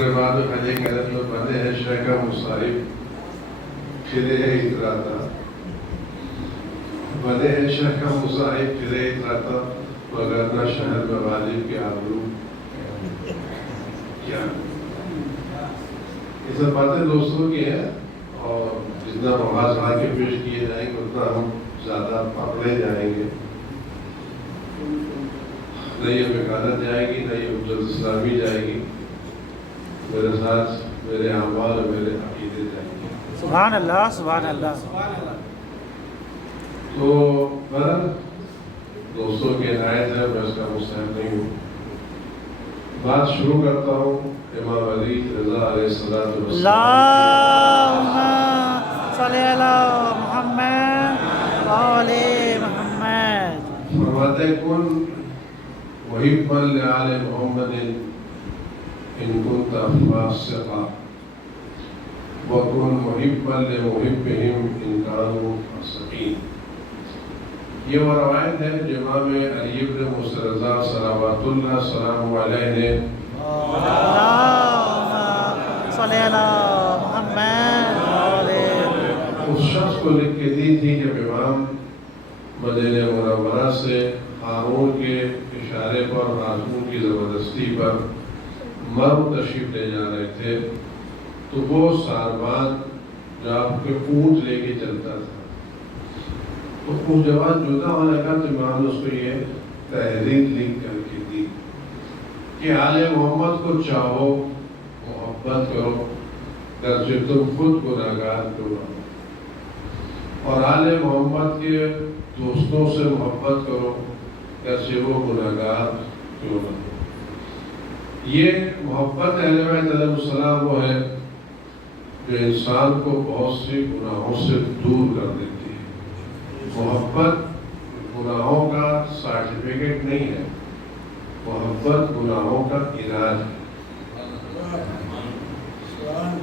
مغربات خلیے کہنے تو بنے ہیں شیخ مصائب پھرے اتراتا بنے ہیں شیخ مصائب پھرے اتراتا مگر نہ شہر میں غالب کے آبرو کیا یہ سب باتیں دوستوں کی ہیں اور جتنا مواز آگے پیش کیے جائیں گے اتنا ہم زیادہ پکڑے جائیں گے نہ یہ وکالت جائے گی نہ یہ حجت اسلامی جائے گی میرے ساتھ میرے اعمال اور میرے عقیدے جائیں گے سبحان اللہ سبحان اللہ تو میں دوستوں کی عنایت ہے میں اس کا مستحق نہیں ہوں بات شروع کرتا ہوں امام علی رضا علیہ الصلوۃ اللہم صلی علی محمد و آل محمد فرماتے کن محبا لآل محمد ان كنت فاسقا وكن محبا لمحبهم ان كانوا فاسقين یہ وہ روایت ہے جو امام علی ابن موسی رضا صلوات اللہ سلام علیہ نے اللہم صلی علی محمد و آل اس شخص کو لکھ کے دی تھی جب امام مدینہ منورہ سے ہارون کے اشارے پر ہارون کی زبردستی پر مرو تشریف لے جا رہے تھے تو وہ ساربان جو آپ کے اونٹ لے کے چلتا تھا تو اس جوان جدا ہونے کا تو امام نے اس کو یہ تحریر لکھ کر کے دی کہ آل محمد کو چاہو محبت کرو گرچہ تم خود گناہگار کیوں نہ ہو اور آل محمد کے دوستوں سے محبت کرو گرچہ وہ گناہگار کیوں نہ ہو یہ محبت اہل بیت علیہ السلام وہ ہے جو انسان کو بہت سی گناہوں سے دور کر دیتی ہے محبت گناہوں کا سرٹیفکیٹ نہیں ہے محبت گناہوں کا علاج ہے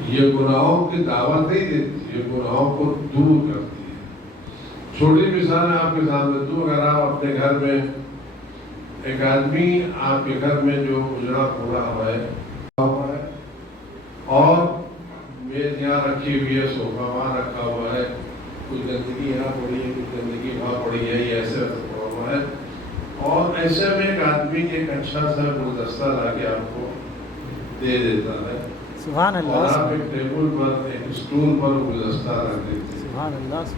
یہ گناہوں کی دعوت نہیں دیتی یہ گناہوں کو دور کرتی ہے چھوٹی مثال ہے آپ کے سامنے تو اگر آپ اپنے گھر میں ایک آدمی آپ کے گھر میں جو اجڑا پھوڑا ہوا ہے اور میز یہاں رکھی ہوئی ہے صوفہ وہاں رکھا ہوا ہے کچھ گندگی یہاں پڑی ہے کچھ گندگی وہاں پڑی ہے یہ ایسے رکھا ہوا ہے اور ایسے میں ایک آدمی ایک اچھا سا گلدستہ لا کے آپ کو دے دیتا ہے سبحان اور اللہ آپ ایک ٹیبل پر ایک اسٹول پر گلدستہ رکھ دیتے ہیں سبحان اللہ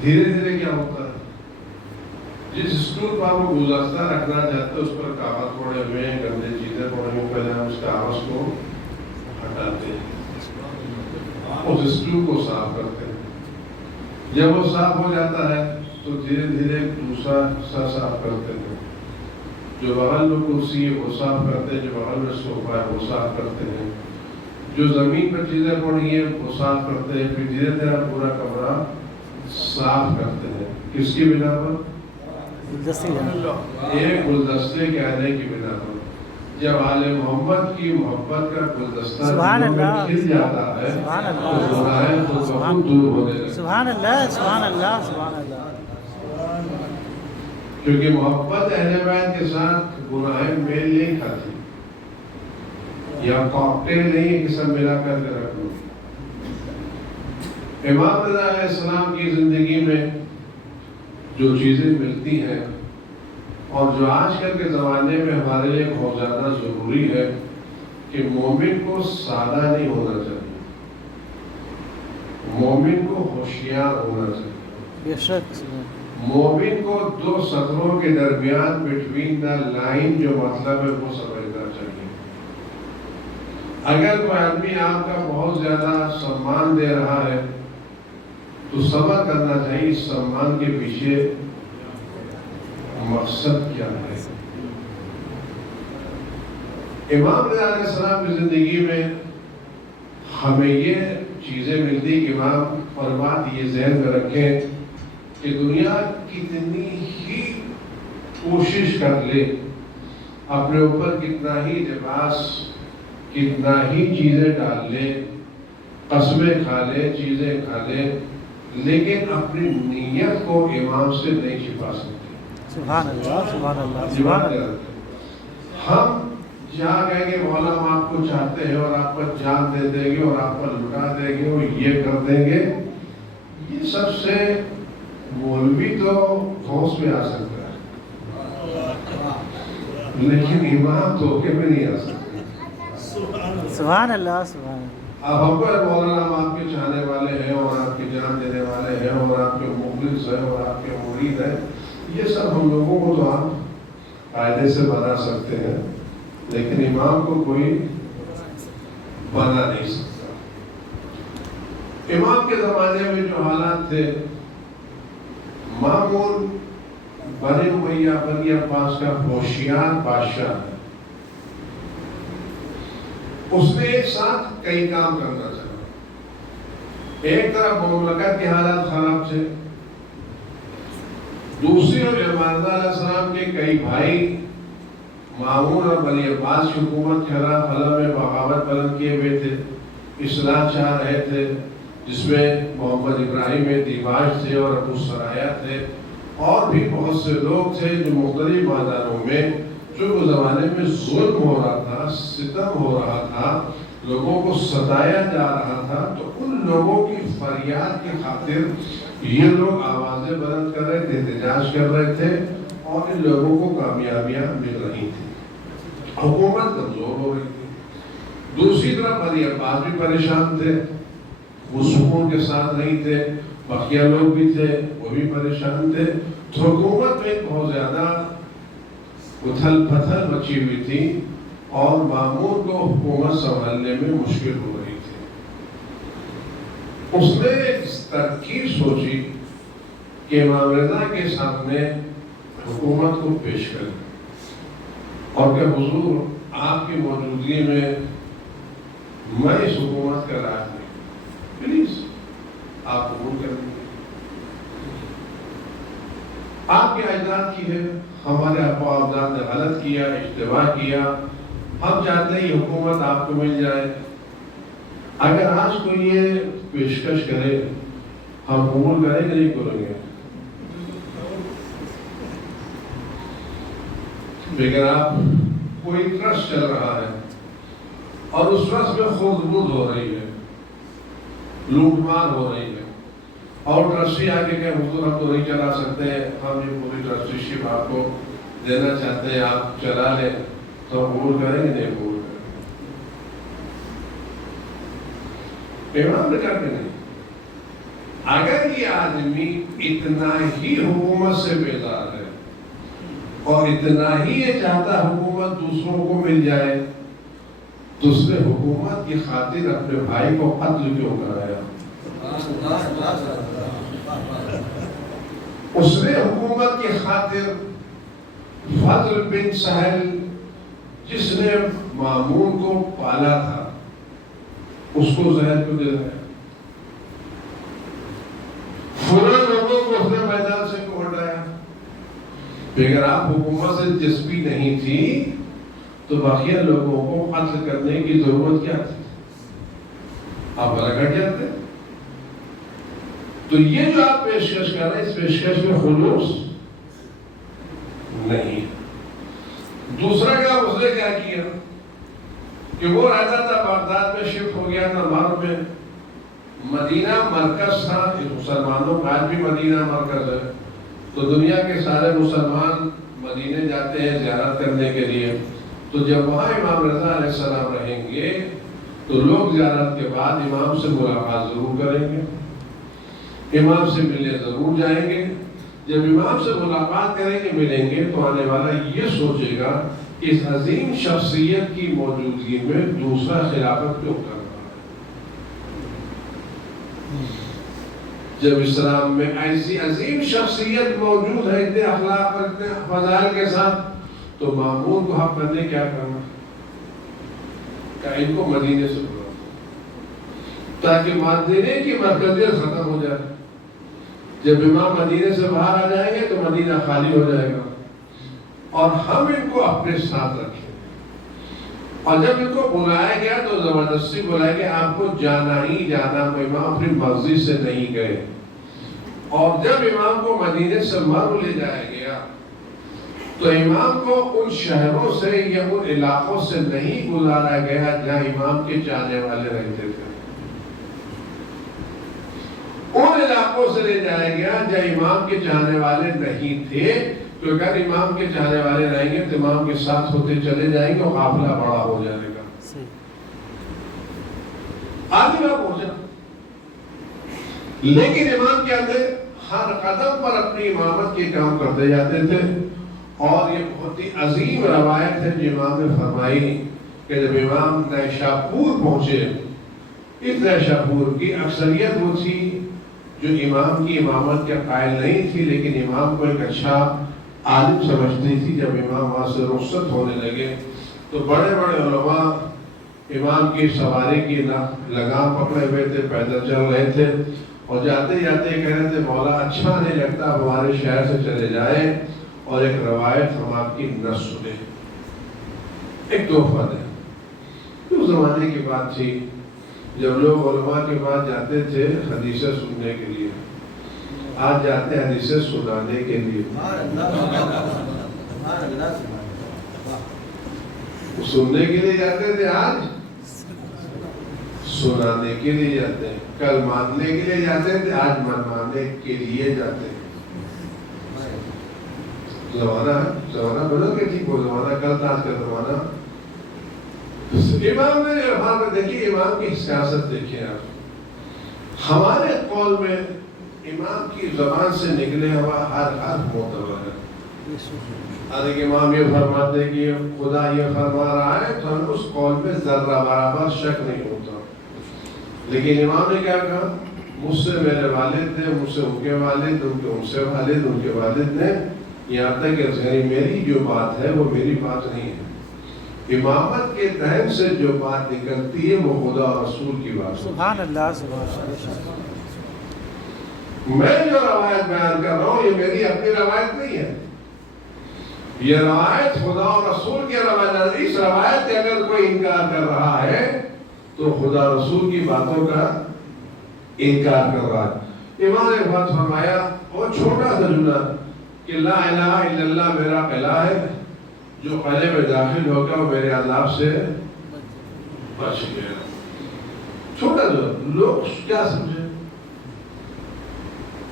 دھیرے دھیرے کیا ہوتا ہے جس اسٹول پر وہ گلدستہ رکھنا چاہتے ہیں اس پر کاغذ پڑے ہوئے ہیں گندے چیزیں پڑے ہوئے پہلے ہم اس کاغذ کو ہٹاتے ہیں اس اسٹول کو صاف کرتے ہیں جب وہ صاف ہو جاتا ہے تو دھیرے دھیرے دوسرا حصہ صاف کرتے ہیں جو بغل میں کرسی ہے وہ صاف کرتے ہیں جو بغل میں صوفہ ہے وہ صاف کرتے ہیں جو زمین پر چیزیں پڑی ہیں وہ صاف کرتے ہیں پھر دھیرے دھیرے پورا کمرہ صاف کرتے ہیں کس کی بنا پر ایک گلدستے کے آنے کی بنا پر جب آل محمد کی محبت کا گلدستہ سبحان اللہ کھل جاتا ہے سبحان تو اللہ گناہ تو بہت دور ہونے لگتے ہیں سبحان اللہ سبحان اللہ سبحان اللہ کیونکہ محبت اہل بیت کے ساتھ گناہیں میل نہیں کھاتی یا کاکٹیل نہیں ہے کہ سب ملا کر کے رکھ لو امام رضا علیہ السلام کی زندگی میں جو چیزیں ملتی ہیں اور جو آج کل کے زمانے میں ہمارے لیے بہت زیادہ ضروری ہے کہ مومن کو سادہ نہیں ہونا چاہیے مومن کو ہوشیار ہونا چاہیے بے شک مومن کو دو سطروں کے درمیان بٹوین دا لائن جو مطلب ہے وہ سمجھنا چاہیے اگر کوئی آدمی آپ کا بہت زیادہ سمان دے رہا ہے تو صبر کرنا چاہیے اس سمان کے پیچھے مقصد کیا ہے امام رضا علیہ السلام کی زندگی میں ہمیں یہ چیزیں ملتی کہ امام فرمات یہ ذہن میں رکھیں کہ دنیا کتنی ہی کوشش کر لے اپنے اوپر کتنا ہی لباس کتنا ہی چیزیں ڈال لے قسمیں کھا لے چیزیں کھا لے لیکن اپنی نیت کو امام سے نہیں چھپا سکتے سبحان اللہ سبحان اللہ سبحان اللہ ہم جہاں کہیں گے مولا ہم آپ کو چاہتے ہیں اور آپ پر جان دے دیں گے اور آپ پر لٹا دیں گے اور یہ کر دیں گے، یہ سب سے مولوی تو ہوش میں آ سکتا ہے، لیکن امام دھوکے میں نہیں آ سکتے۔ سبحان اللہ، سبحان اللہ۔ اب ہم کو مولانا ہم آپ کے چاہنے والے ہیں اور آپ کی جان دینے والے ہیں اور آپ کے مخلص ہیں اور آپ کے مرید ہیں، یہ سب ہم لوگوں کو تو آپ قاعدے سے بنا سکتے ہیں، لیکن امام کو کوئی بنا نہیں سکتا۔ امام کے زمانے میں جو حالات تھے، مامون بنی امیہ بنی عباس کا ہوشیار بادشاہ ہے، اس نے ایک ساتھ کئی کام کرنا چاہا۔ ایک طرف مملکت کے حالات خراب تھے، دوسری اور امام علیہ السلام کے کئی بھائی مامون اور بنی عباس کی حکومت کے خلاف حلب میں بغاوت بلند کیے ہوئے تھے، اصلاح چاہ رہے تھے، جس میں محمد ابراہیم دیباج تھے اور ابو سرایہ تھے اور بھی بہت سے لوگ تھے جو مختلف میدانوں میں، جو اس زمانے میں ظلم ہو رہا تھا، ستم ہو رہا تھا، لوگوں کو ستایا جا رہا تھا، تو ان لوگوں کی فریاد کی خاطر یہ لوگ آوازیں بلند کر رہے تھے، احتجاج کر رہے تھے اور ان لوگوں کو کامیابیاں مل رہی تھیں، حکومت کمزور ہو رہی تھی۔ دوسری طرف بنی عباس بھی پریشان تھے، وہ سکون کے ساتھ نہیں تھے، بقیہ لوگ بھی تھے وہ بھی پریشان تھے، تو حکومت میں بہت زیادہ اتھل پتھل مچی ہوئی تھی اور مامون کو حکومت سنبھالنے میں مشکل ہو رہی تھی۔ اس نے ایک ترکیب سوچی کہ امام رضا کے سامنے حکومت کو پیش کریں اور کہ حضور آپ کی موجودگی میں اس حکومت کا راج نہیں، پلیز آپ قبول کر دیں۔ آپ کے اجداد کی ہے، ہمارے ابا اجداد نے غلط کیا، اشتباہ کیا، ہم چاہتے ہیں یہ حکومت آپ کو مل جائے، اگر آج کوئی یہ پیشکش کرے ہم قبول کریں گے نہیں کریں گے، لیکن آپ کوئی ٹرسٹ چل رہا ہے اور اس ٹرسٹ میں خود بد ہو رہی ہے، لوٹ مار ہو رہی ہے، اور ٹرسٹی آگے کہ حضور ہم تو نہیں چلا سکتے، ہم یہ پوری ٹرسٹیشپ آپ کو دینا چاہتے ہیں، آپ چلا لیں، تو قبول کریں گے نہیں قبول کریں؟ امام نے کہا کہ نہیں، اگر یہ آدمی اتنا ہی حکومت سے بیزار ہے اور اتنا ہی یہ چاہتا حکومت دوسروں کو مل جائے تو اس نے حکومت کی خاطر اپنے بھائی کو قتل کیوں کرایا؟ اس نے حکومت کی خاطر فضل بن سہل جس نے مامون کو پالا تھا اس کو زہر کیوں دے دیا؟ فلاں لوگوں کو اس نے میدان سے کیوں ہٹایا؟ اگر آپ حکومت سے دلچسپی نہیں تھی تو باقی لوگوں کو قتل کرنے کی ضرورت کیا تھی؟ آپ رگڑ جاتے۔ تو یہ جو آپ پیشکش کر رہے ہیں اس پیشکش میں خلوص نہیں۔ دوسرا کام اس نے کیا کیا کہ وہ رہتا تھا بغداد میں، شفٹ ہو گیا تھا مارو میں، مدینہ مرکز تھا، مسلمانوں کا آج بھی مدینہ مرکز ہے، تو دنیا کے سارے مسلمان مدینے جاتے ہیں زیارت کرنے کے لیے، تو جب وہاں امام رضا علیہ السلام رہیں گے تو لوگ زیارت کے بعد امام سے ملاقات ضرور کریں گے، امام سے ملنے ضرور جائیں گے۔ جب امام سے ملاقات کریں گے ملیں گے تو آنے والا یہ سوچے گا کہ اس عظیم شخصیت کی موجودگی میں دوسرا خلافت کیوں کر رہا ہے؟ جب اسلام میں ایسی عظیم شخصیت موجود ہے اتنے اخلاق اور اتنے فضائل کے ساتھ، تو مامون کو حق بننے کیا کرنا کہ ان کو مدینے سے بلاؤ تاکہ مدینے کی مرکزیت ختم ہو جائے۔ جب امام مدینے سے باہر آ جائیں گے تو مدینہ خالی ہو جائے گا اور ہم ان کو اپنے ساتھ رکھیں، اور جب ان کو بلایا گیا تو زبردستی بلایا گیا، آپ کو جانا ہی جانا، امام اپنی مرضی سے نہیں گئے۔ اور جب امام کو مدینے سے مرو لے جایا گیا تو امام کو ان شہروں سے یا ان علاقوں سے نہیں گزارا گیا جہاں امام کے چاہنے والے رہتے تھے، ان علاقوں سے لے جایا گیا جہاں امام کے چاہنے والے نہیں تھے، تو اگر امام کے چاہنے والے رہیں گے تو امام کے ساتھ ہوتے چلے جائیں گے اور قافلہ بڑا ہو جائے گا، آدمی وہاں پہنچا۔ لیکن امام کیا تھے، ہر قدم پر اپنی امامت کے کام کرتے جاتے تھے، اور یہ بہت ہی عظیم روایت ہے جو امام نے فرمائی کہ جب امام نیشاپور پہنچے، اس نیشاپور کی اکثریت وہ تھی جو امام کی امامت کے قائل نہیں تھی، لیکن امام کو ایک اچھا عالم سمجھتی تھی۔ جب امام وہاں سے رخصت ہونے لگے تو بڑے بڑے علماء امام کی سواری کی لگام پکڑے ہوئے تھے، پیدل چل رہے تھے، اور جاتے جاتے کہہ رہے تھے مولا اچھا نہیں لگتا ہمارے شہر سے چلے جائیں اور ایک روایت ہم آپ کی نہ سنیں، ایک تحفہ دیں۔ اس زمانے کی بات تھی جب لوگ علماء کے پاس جاتے تھے حدیثیں سننے کے لیے، آج جاتے ہیں حدیثیں سنانے کے لیے۔ سننے کے لیے جاتے تھے، آج سنانے کے لیے جاتے ہیں۔ کل ماننے کے لیے جاتے تھے، آج منانے کے لیے جاتے ہیں۔ زمانہ بدل کے ٹھیک ہو، زمانہ کل تھا، آج کا زمانہ۔ امام نے وہاں پہ دیکھیے، امام کی سیاست دیکھیں آپ، ہمارے قول میں امام کی زبان سے نکلے ہوا ہر حرف معتبر ہے۔ اگر امام یہ فرماتے ہیں کہ خدا یہ فرما رہا ہے تو ہم اس قول میں ذرہ برابر شک نہیں ہوتا، لیکن امام نے کیا کہا، مجھ سے میرے والد نے، مجھ سے ان کے والد، ان کے ان سے والد، ان کے والد نے، یہاں تک کہ میری جو بات ہے وہ میری بات نہیں ہے، امامت کے ذہن سے جو بات نکلتی ہے وہ خدا اور رسول کی بات ہے۔ سبحان اللہ، سبحان اللہ۔ میں جو روایت بیان کر رہا ہوں یہ میری اپنی روایت نہیں ہے، یہ روایت خدا اور رسول کی روایت ہے۔ اس روایت کے اگر کوئی انکار کر رہا ہے تو خدا رسول کی باتوں کا انکار کر رہا ہے۔ امام نے بات فرمایا، اور چھوٹا سا جملہ کہ لا الہ الا اللہ میرا الہ ہے، جو قلعے میں داخل ہو گیا وہ میرے عذاب سے بچ گیا۔ چھوٹا جو لوگ کیا سمجھے،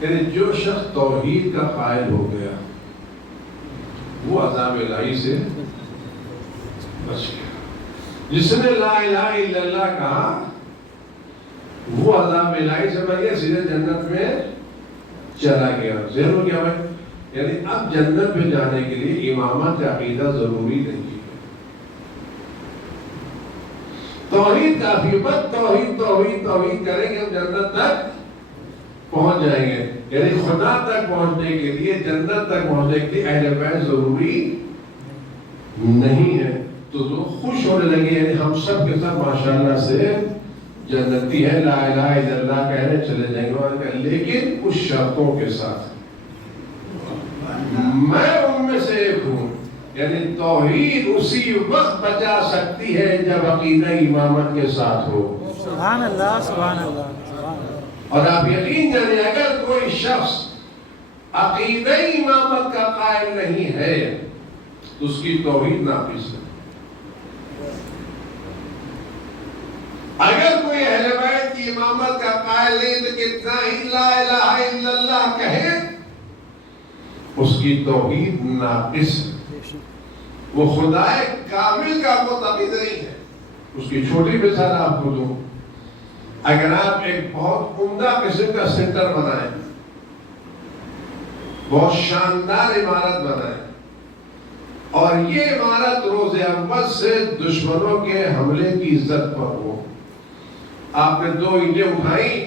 یعنی جو شخص توحید کا قائل ہو گیا وہ عذاب الہی سے بچ گیا، جس نے لا الہ الا اللہ کہا وہ عذاب الہی سے بچ گیا، سیدھے جنت میں چلا گیا۔ ذہن ہو گیا بھائی، یعنی اب جنت میں جانے کے لیے امامت کا عقیدہ ضروری نہیں ہے، توحید کافی، بس توحید توحید توحید کریں گے ہم جنت تک پہنچ جائیں گے۔ یعنی خدا تک پہنچنے کے لیے، جنت تک پہنچنے کے لیے اہل بیت ضروری نہیں ہے۔ تو جو خوش ہونے لگے، یعنی ہم سب کے سب ماشاءاللہ سے جنتی ہے، لا الہ الا اللہ کہنے چلے جائیں گے، لیکن کچھ شرطوں کے ساتھ۔ میں ان میں سے ایک ہوں، یعنی توحید اسی وقت بچا سکتی ہے جب عقیدہ امامت کے ساتھ ہو۔ سبحان اللہ، سبحان اللہ، سبحان اللہ۔ اور آپ یقین جانیں اگر کوئی شخص عقیدہ امامت کا قائل نہیں ہے تو اس کی توحید ناقص ہے۔ اگر کوئی اہل بیت کی امامت کا قائل نہیں تو کتنا ہی لا الہ الا اللہ کہے اس کی توحید ناقص ہے، وہ خدا کامل کا متقد نہیں ہے۔ اس کی چھوٹی مثال آپ کو دوں، اگر آپ ایک بہت عمدہ قسم کا سینٹر بنائیں، بہت شاندار عمارت بنائیں، اور یہ عمارت روز اول سے دشمنوں کے حملے کی عزت پر ہو، آپ نے 2 اینٹیں اٹھائی،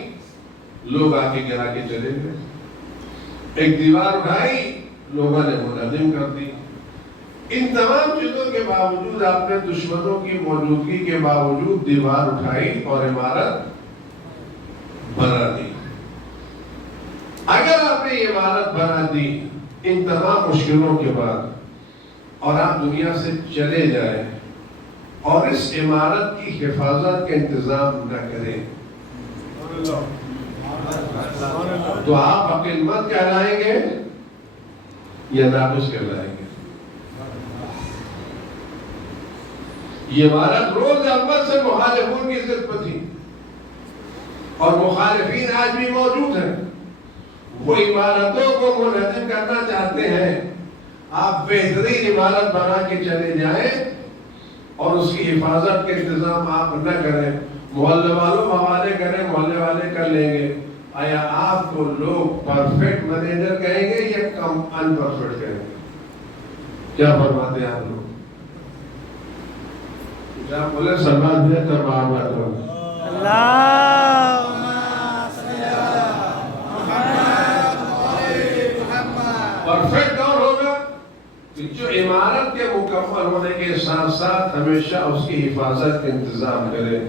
لوگ آ کے گرا کے چلے گئے، ایک دیوار اٹھائی، لوگوں نے منہدم کر دی، ان تمام چیزوں کے باوجود آپ نے دشمنوں کی موجودگی کے باوجود دیوار اٹھائی اور عمارت بنا دی۔ اگر آپ نے یہ عمارت بنا دی ان تمام مشکلوں کے بعد اور آپ دنیا سے چلے جائیں اور اس عمارت کی حفاظت کا انتظام نہ کریں تو آپ عقل مند کہلائیں گے یا ناقص کہلائیں گے؟ یہ عمارت روز اول سے مخالفون کی ضد پر تھی اور مخالفین آج بھی موجود ہیں. وہ عمارتوں کو منہدم کرنا چاہتے ہیں. آپ بہترین عمارت بنا کے چلے جائیں اور اس کی حفاظت کے انتظام آپ نہ کریں. محلے والوں حوالے کریں, محلے والے کر لیں گے. آیا آپ کو لوگ پرفیکٹ مینیجر کہیں گے یا کم ان پرفیکٹ کہیں گے؟ کیا فرماتے ہیں آپ لوگ؟ کیا بولے سلمان بہتر محمد پرفیکٹ اور ہوگا کہ جو عمارت کے مکمل ہونے کے ساتھ ساتھ ہمیشہ اس کی حفاظت کا انتظام کرے.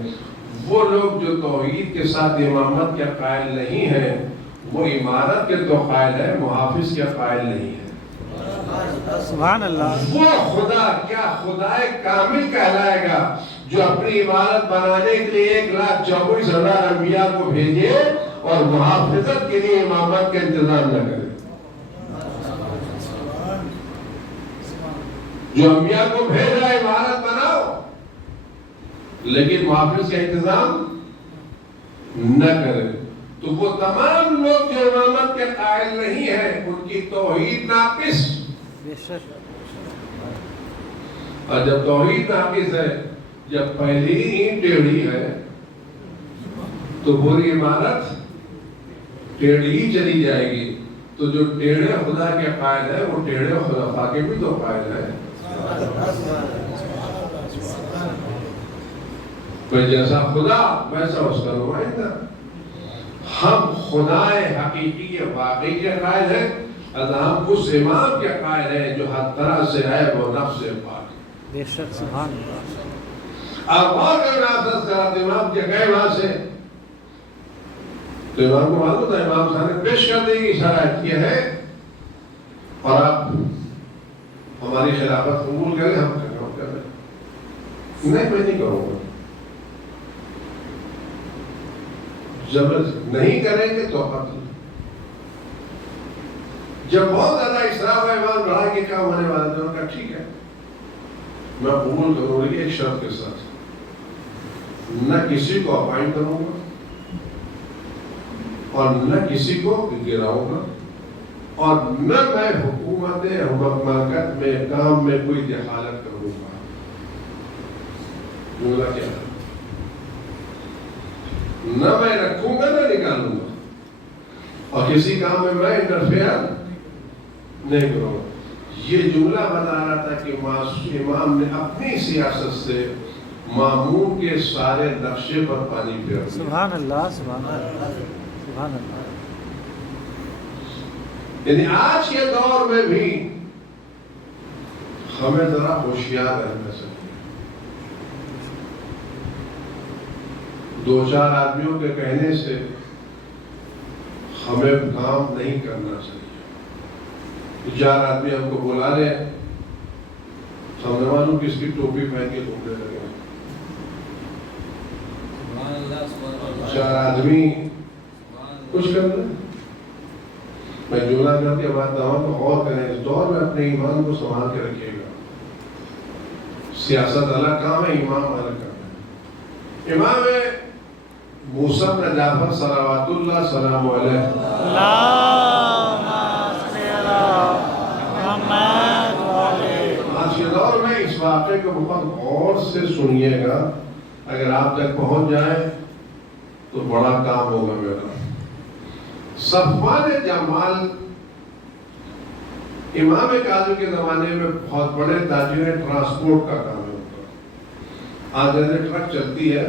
وہ لوگ جو توحید کے ساتھ امامت کے قائل نہیں ہیں وہ عمارت کے تو قائل ہے, محافظ کے قائل نہیں ہے. سبحان اللہ. وہ خدا کیا خدائے کامل کہلائے گا جو اپنی عمارت بنانے کے لیے 1,24,000 انبیاء کو بھیجے اور محافظت کے لیے امامت کا انتظام نہ کرے. جو انبیاء کو بھیج رہا ہے عمارت بناؤ لیکن محافظ کا انتظام نہ کرے, تو وہ تمام لوگ جو امامت کے قائل نہیں ہیں ان کی توحید ناقص. اور جب توحید ناقص ہے, جب پہلی ہی ٹیڑھی ہے تو پوری عمارت ٹیڑھی ہی چلی جائے گی. تو جو ٹیڑھے خدا کے قائل ہے وہ ٹیڑھے خلفاء کے بھی تو قائل ہے. کوئی جیسا خدا ویسا اس کا نمائندہ. ہم خدائے حقیقی واقعی کے قائل ہیں, ہم اس امام کے قائل ہیں جو ہر طرح سے عیب و نقص سے پاک ہے. بے شک سبحان اللہ. آپ اور اگر نافذ کرات امام کے گئے وہاں سے تو امام کو معلوم تھا امام صاحب نے پیش کر دی کی شرائط یہ ہے اور آپ ہماری خلافت قبول کریں, ہم کر رہے نہیں, میں نہیں کروں گا. جب نہیں کریں گے تو قتل. جب بہت زیادہ اسراف و ایمان بڑھا کے کام ہونے والا تھا, ان کا ٹھیک ہے میں قبول کروں گی ایک شرط کے ساتھ, نہ کسی کو اپائنٹ کروں گا اور نہ کسی کو گراؤں گا اور نہ میں حکومت مملکت میں کام میں کوئی دخالت کروں گا. جملہ کیا ہے؟ نہ میں رکھوں گا نہ نکالوں گا اور کسی کام میں میں انٹرفیئر نہیں کروں گا. یہ جملہ بتا رہا تھا کہ امام نے اپنی سیاست سے مامون کے سارے نقشے پر پانی پھیر دیا. سبحان اللہ سبحان اللہ سبحان اللہ. یعنی آج کے دور میں بھی ہمیں ذرا ہوشیار رہنا چاہیے. 2-4 آدمیوں کے کہنے سے ہمیں کام نہیں کرنا چاہیے. 4 آدمی ہم کو بلا رہے ہیں, ہم نے معلوم کس کی ٹوپی پہن کے گھومنے لگے. 4 آدمی کچھ کر رہے ہیں. میں جملہ کر کے بات دعوت کو غور کریں, اس دور میں اپنے ایمان کو سنبھال کے رکھیے گا. سیاست الگ کام ہے, امام الگ کام ہے. امام موسیٰ بن جعفر صلوات اللہ سلام علیہ آج کے دور میں اس واقعے کو بہت غور سے سنیے گا. اگر آپ تک پہنچ جائیں تو بڑا کام ہوگا میرا. صفوان جمال امام کاظم کے زمانے میں بہت بڑے تاجر ٹرانسپورٹ کا کام ہوتا. آج جیسے ٹرک چلتی ہے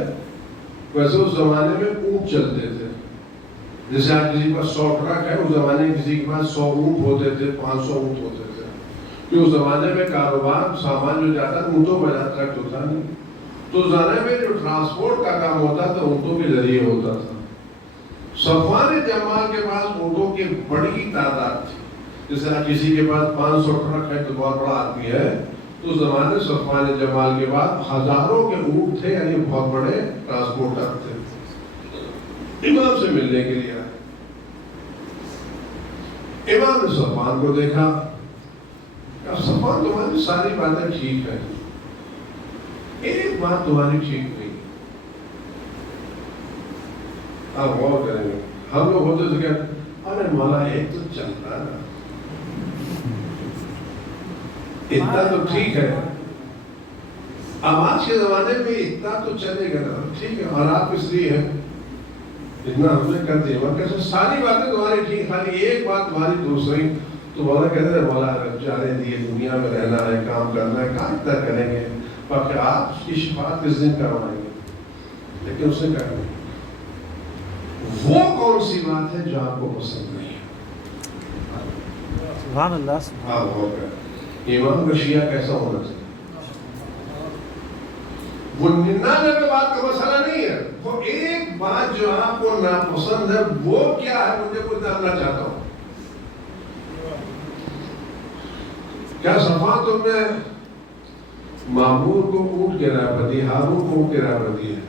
ویسے اس زمانے میں اونٹ چلتے تھے. جیسے آج کسی کے پاس 100 ٹرک ہے, اس زمانے میں کسی کے پاس 100 اونٹ ہوتے تھے, 500 اونٹ ہوتے تھے. کہ اس زمانے میں کاروبار سامان جو جاتا تھا اونٹوں میں جاتا, ٹرک ہوتا نہیں. تو اس زمانے میں جو ٹرانسپورٹ کا کام ہوتا تھا اونٹوں کے ذریعے ہوتا تھا. صفوان جمال کے پاس اونٹوں کی بڑی تعداد تھی. جیسے کسی کے پاس 500 ٹرک ہے تو بہت بڑا آدمی ہے, تو اس زمانے صفوان جمال کے بعد ہزاروں کے اونٹ تھے, یعنی بہت بڑے ٹرانسپورٹر تھے. امام سے ملنے کے لیے آئے. امام نے صفوان کو دیکھا, صفوان تمہاری ساری باتیں ٹھیک ہیں ایک بات تمہاری ٹھیک نہیں. آپ غور کریں گے ہم لوگ ہوتے تو کیا ارے مولا ایک تو چلتا نا اتنا تو ٹھیک ہے. اب آج کے زمانے میں اتنا تو چلے گا نا ٹھیک ہے اور آپ اس لیے ہیں اتنا ہم نے کر دیا کیسے ساری باتیں تمہاری ٹھیک خالی ایک بات تمہاری دوسری تو مولا کہتے ہیں مولا جانے دیے دنیا میں رہنا ہے کام کرنا ہے کام اتنا کریں گے باقی آپ کی شفاعت کس دن کروائیں گے لیکن اس نے کہا نہیں وہ کون سی بات ہے جو آپ کو پسند نہیں ہے. سبحان اللہ. آپ ہو گئے امام کا شیعہ کیسا ہونا چاہیے. وہ 99 بات کا مسئلہ نہیں ہے وہ ایک بات جو آپ کو ناپسند ہے وہ کیا ہے مجھے کچھ جاننا چاہتا ہوں. کیا صفا تم نے معمور کو اونٹ کے رائے پر دی ہارون کو اونٹ کے رائے پر دی ہے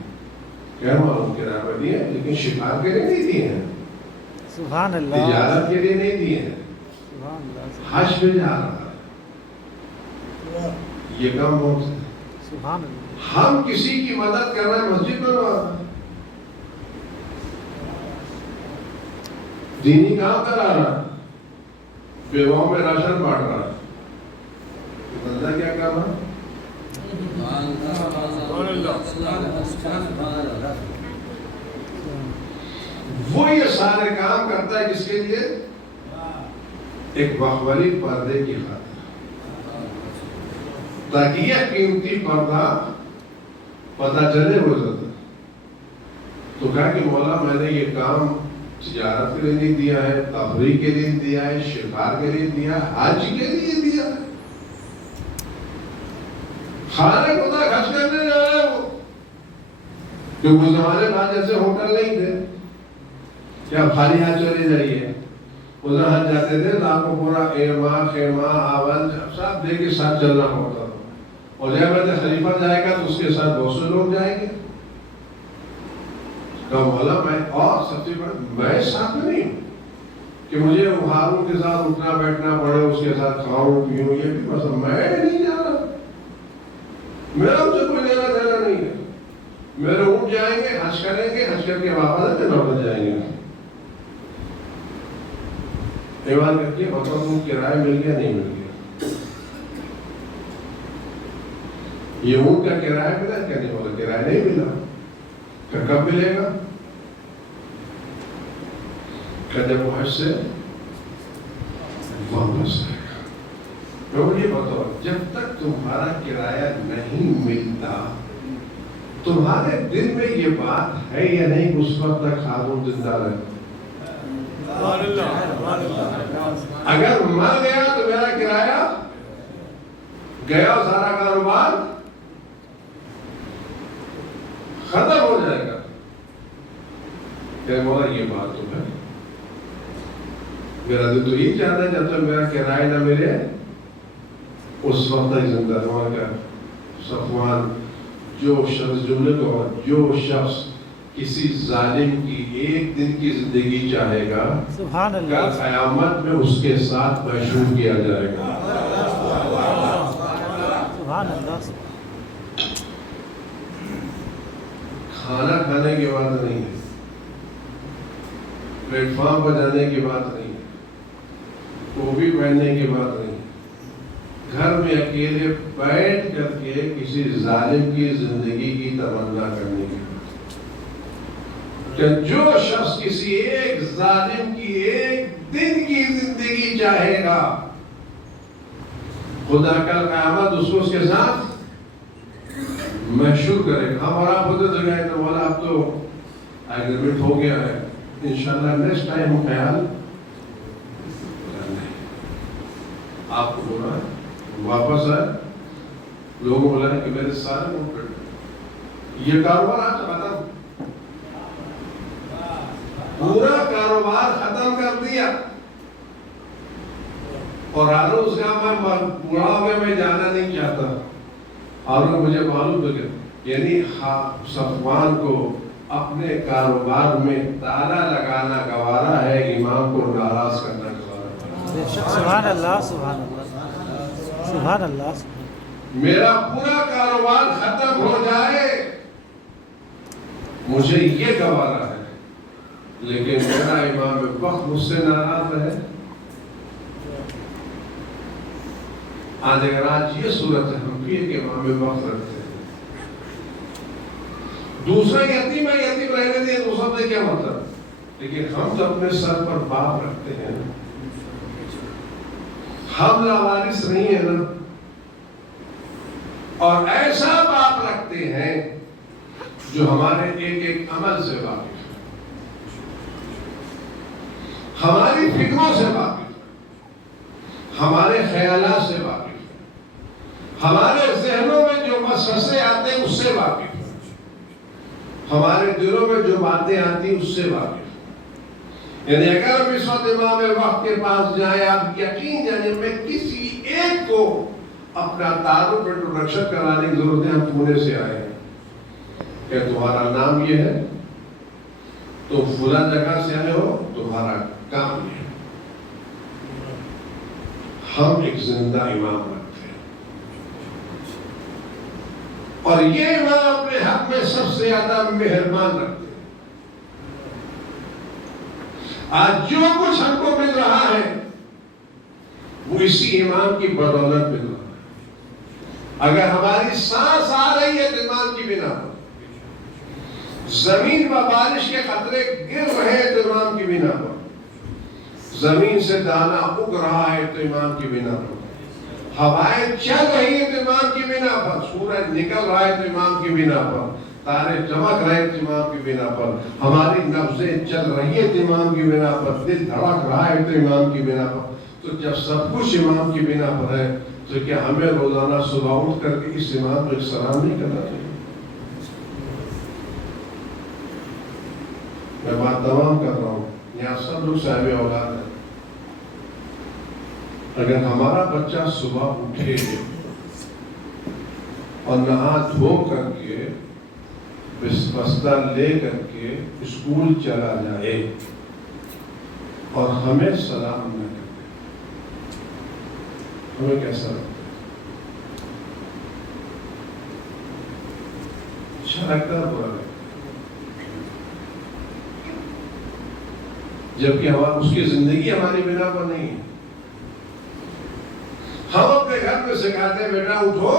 کیا معلوم کے رائے پر دی ہے لیکن شکار کے لیے نہیں دی ہے سبحان اللہ. تجارت کے لیے نہیں دی ہے سبحان اللہ. حج پہ جا رہا ہے یہ کام بہت ہے. سبحان اللہ. ہم کسی کی مدد کر رہے ہیں مسجد بنوا رہا ہے دینی کام کرا رہا ہے بیواؤں میں راشن بانٹ رہا ہے بندہ کیا کام ہے. وہ یہ سارے کام کرتا ہے کس کے لیے ایک مخبری پردے کی خاطر تاکہ یہ قیمتی پردہ پتہ چلے ہو جاتا. تو کہا کہ مولا میں نے یہ کام تجارت کے لیے نہیں دیا ہے تفریح کے لیے دیا ہے شکار کے لیے دیا ہے حج کے لیے دیا ہے خانے خدا خرچ کرنے جا رہا ہے وہ کیونکہ اس زمانے بعد جیسے ہوٹل نہیں تھے کیا خالی ہاتھ چلے جائیے ادھر ہاتھ جاتے تھے لاکھوں پورا ایما خیمہ آول سب دے کے ساتھ چلنا ہوتا تھا اور جب میں خلیفہ جائے گا تو اس کے ساتھ بہت سے لوگ جائیں گے. کہا مولا میں اور سب سے بڑا میں ساتھ میں نہیں ہوں کہ مجھے ہارون کے ساتھ اٹھنا بیٹھنا پڑے اس کے ساتھ کھاؤں پیوں یہ بھی پسند میں نہیں جا رہا میرا ان سے کوئی لینا دینا نہیں ہے. میرے اونٹ جائیں گے حج کریں گے حج کر کے واپس لوٹ جائیں گے. ایمان کر کے بطور اونٹ کرایہ مل گیا نہیں مل گیا یہ اونٹ کا کرایہ ملا کیا نہیں بولا کرایہ نہیں ملا پھر کب ملے گا کہ جب وہ حج سے واپس آئے گا. یہ بتاؤ جب تک تمہارا کرایہ نہیں ملتا تمہارے دل میں یہ بات ہے یا نہیں اس وقت تک ہارون زندہ رہے. اگر مر گیا تو میرا کرایہ گیا سارا کاروبار ختم ہو جائے گا. کہ مولا یہ بات تو ہے میرا دل تو یہ چاہتا ہے جب تک میرا کرایہ نہ ملے اس وقت تک زندہ رہنے کا. صفوان جو شخص جملے کو جو شخص کسی ظالم کی ایک دن کی زندگی چاہے گا سبحان اللہ کل قیامت میں اس کے ساتھ محشور کیا جائے گا. سبحان اللہ. کھانا کھانے کی بات نہیں ہے پلیٹ فارم پر جانے کی بات نہیں ہے ٹوپی پہننے کی بات نہیں گھر میں اکیلے بیٹھ کر کے کسی ظالم کی زندگی کی تمنا کرنے کی کہ جو شخص کسی ایک ظالم کی ایک دن کی زندگی چاہے گا خدا کل قیامت اس کو اس کے ساتھ محشور کرے گا. ہم اور آپ ہوتے تو گئے تو مولا اب تو ایگریمنٹ ہو گیا ہے انشاءاللہ نیکسٹ ٹائم خیال کرنا ہے. آپ کو بولا واپس آئے لوگوں بولا کہ میرے سارے یہ کاروبار آج ختم پورا کاروبار ختم کر دیا اور اس کا میں بڑھاپے میں جانا نہیں چاہتا. اور مجھے معلوم ہے کہ یعنی صفوان کو اپنے کاروبار میں تالا لگانا گوارا ہے امام کو ناراض کرنا گوارا ہے. سبحان اللہ سبحان اللہ سبحان اللہ. میرا پورا کاروبار ختم ہو جائے مجھے یہ گوارا ہے، لیکن میرا امام وقت مجھ سے ناراض ہے۔ آج یہ صورت ہے، ہم بھی ایک امام وقت رکھتے ہیں، دوسرا یتیم ہے، یتیم رہنے دیا، دوسرا سے کیا مطلب؟ لیکن ہم تو اپنے سر پر باپ رکھتے ہیں، ہم لاوارث نہیں ہیں نا، اور ایسا باپ رکھتے ہیں جو ہمارے ایک ایک عمل سے واقف ہے، ہماری فکروں سے واقف ہے، ہمارے خیالات سے واقف ہے، ہمارے ذہنوں میں جو وسوسے آتے ہیں اس سے واقف ہے، ہمارے دلوں میں جو باتیں آتی ہیں اس سے واقف ہے۔ یعنی اگر ہم اس وقت امام وقت کے پاس جائیں، آپ یقین جانیں میں کسی ایک کو اپنا تعارف انٹروڈکشن کرانے کی ضرورت ہے، ہم پونے سے آئے ہیں، کہ تمہارا نام یہ ہے، تم فلاں جگہ سے آئے ہو، تمہارا کام یہ ہے۔ ہم ایک زندہ امام رکھتے ہیں، اور یہ امام اپنے حق میں سب سے زیادہ مہربان رکھتے ہیں۔ آج جو کچھ ہم کو مل رہا ہے وہ اسی امام کی بدولت مل رہا ہے۔ اگر ہماری سانس آ رہی ہے تو امام کی بنا پر، زمین پر بارش کے قطرے گر رہے ہیں تو امام کی بنا پر، زمین سے دانا اگ رہا ہے تو امام کی بنا پر، ہوائیں چل رہی ہیں تو امام کی بنا پر، سورج نکل رہا ہے تو امام کی بنا پر، تارے چمک رہے تو امام کی بنا پر، ہماری نبضیں چل رہی ہے تو امام کی بنا پر، دل دھڑک رہا ہے تو امام کی بنا پر۔ تو جب سب کچھ امام کی بنا پر ہے تو کیا ہمیں روزانہ صبح اٹھ کر کے اس امام کو ایک سلام نہیں کرنا چاہیے؟ میں بات تمام کر رہا ہوں، یہاں سب لوگ صاحب اولاد ہیں۔ اگر ہمارا بچہ صبح اٹھے اور نہا دھو کر کے بستہ لے کر کے اسکول چلا جائے اور ہمیں سلام نہ کرے، ہمیں کیسا لگتا ہے؟ اچھا لگتا ہے، برا لگتا ہے؟ جبکہ اس کی زندگی ہماری بنا پر نہیں ہے۔ ہم اپنے گھر میں سکھاتے ہیں بیٹا اٹھو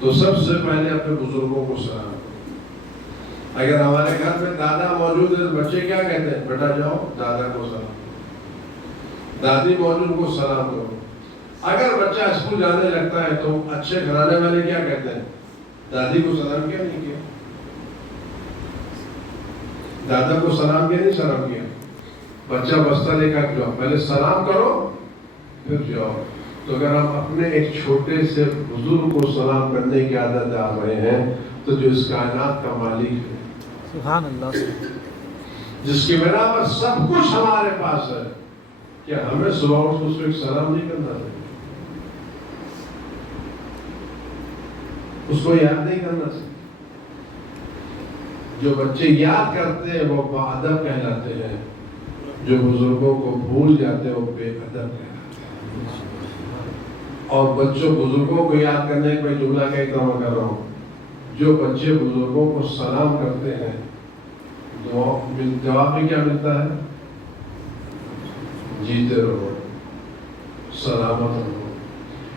تو سب سے پہلے اپنے بزرگوں کو سلام کرو۔ اگر ہمارے گھر میں دادا موجود ہے تو بچے کیا کہتے ہیں؟ بیٹا جاؤ دادا کو سلام کرو، دادی موجود کو سلام کرو۔ اگر بچہ اسکول جانے لگتا ہے تو اچھے گھرانے والے کیا کہتے ہیں؟ دادی کو سلام کیا نہیں کیا؟ دادا کو سلام کیا نہیں سلام کیا؟ بچہ بستہ لے کر جاؤ، پہلے سلام کرو پھر جاؤ۔ تو اگر ہم اپنے ایک چھوٹے سے بزرگ کو سلام کرنے کی عادت ڈال رہے ہیں تو جو اس کائنات کا مالک ہے، سبحان اللہ، جس کی بنا پر سب کچھ ہمارے پاس ہے، کیا ہمیں صبح اٹھ اس کو ایک سلام نہیں کرنا چاہیے؟ اس کو یاد نہیں کرنا چاہیے؟ جو بچے یاد کرتے ہیں وہ باادب کہلاتے ہیں، جو بزرگوں کو بھول جاتے ہیں وہ بے ادب کہلاتے ہیں۔ اور بچوں بزرگوں کو یاد کرنے کا جملہ کہتا ہوں کر رہا ہوں، جو بچے بزرگوں کو سلام کرتے ہیں جواب میں کیا ملتا ہے؟ جیتے رہو، سلامت رہو۔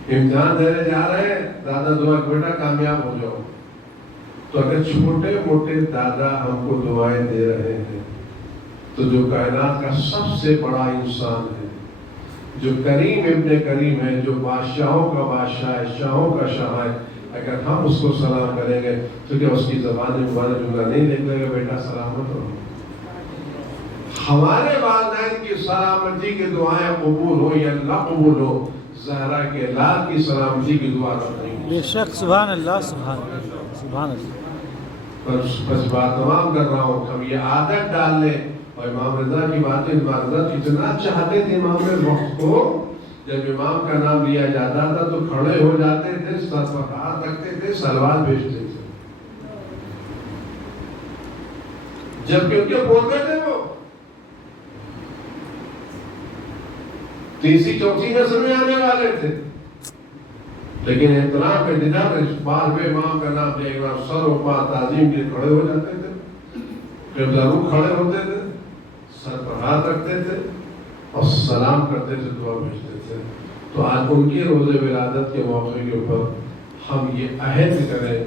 امتحان دینے جا رہے ہیں، دادا دعا بیٹا کامیاب ہو جاؤ۔ تو اگر چھوٹے موٹے دادا ہم کو دعائیں دے رہے ہیں تو جو کائنات کا سب سے بڑا انسان ہے، جو کریم ابن کریم ہے، جو بادشاہوں کا بادشاہ ہے، شاہوں کا شاہ ہے، اگر ہم اس کو سلام کریں گے تو کیا اس کی زبان میں ہمارا جملہ نہیں نکلے گا بیٹا سلامت ہو؟ ہمارے والدین کی سلامتی کی دعائیں قبول ہو یا نہ قبول ہو، زہرا کے لال کی سلامتی کی دعا نہیں۔ بے شک، سبحان اللہ، سبحان اللہ، سبحان اللہ۔ بس بات تمام کر رہا ہوں، ہم یہ عادت ڈال لیں۔ اور امام رضا کی باتیں، امام رضا اتنا چاہتے تھے امام وقت کو، جب امام کا نام لیا جاتا تھا تو کھڑے ہو جاتے تھے، سر پر ہاتھ رکھتے تھے، سلوات بھیجتے تھے، جبکہ ان کے بولتے تھے وہ تیسری چوتھی نسل میں آنے والے تھے، لیکن احترام کا انتظام اس بار میں امام کا نام لے امام سر و پا تعظیم کے کھڑے ہو جاتے تھے، قبلہ رخ کھڑے ہوتے تھے، سر پر ہاتھ رکھتے تھے اور سلام کرتے تھے، دعا بھیجتے تھے۔ تو آج ان کے روز ولادت کے موقع کے اوپر ہم یہ عہد کریں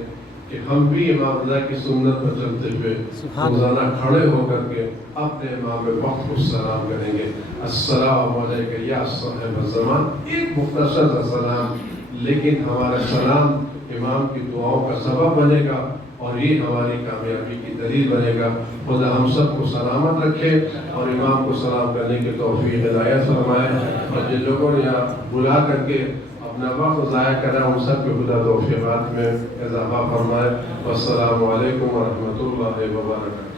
کہ ہم بھی امام رضا کی سنت پر چلتے ہوئے روزانہ کھڑے ہو کر کے اپنے امام وقت کو سلام کریں گے۔ السلام علیکم یا صاحب الزمان، ایک مختصر سا سلام، لیکن ہمارا سلام امام کی دعاؤں کا سبب بنے گا اور یہ ہماری کامیابی کی دلیل بنے گا۔ خدا ہم سب کو سلامت رکھے اور امام کو سلام کرنے کی توفیق عنایت فرمائے، اور جن لوگوں نے یہاں بلا کر کے اپنا وقت ضائع کرا ان سب کے خدا توفیقات میں اضافہ فرمائے۔ والسلام علیکم ورحمۃ اللہ وبرکاتہ۔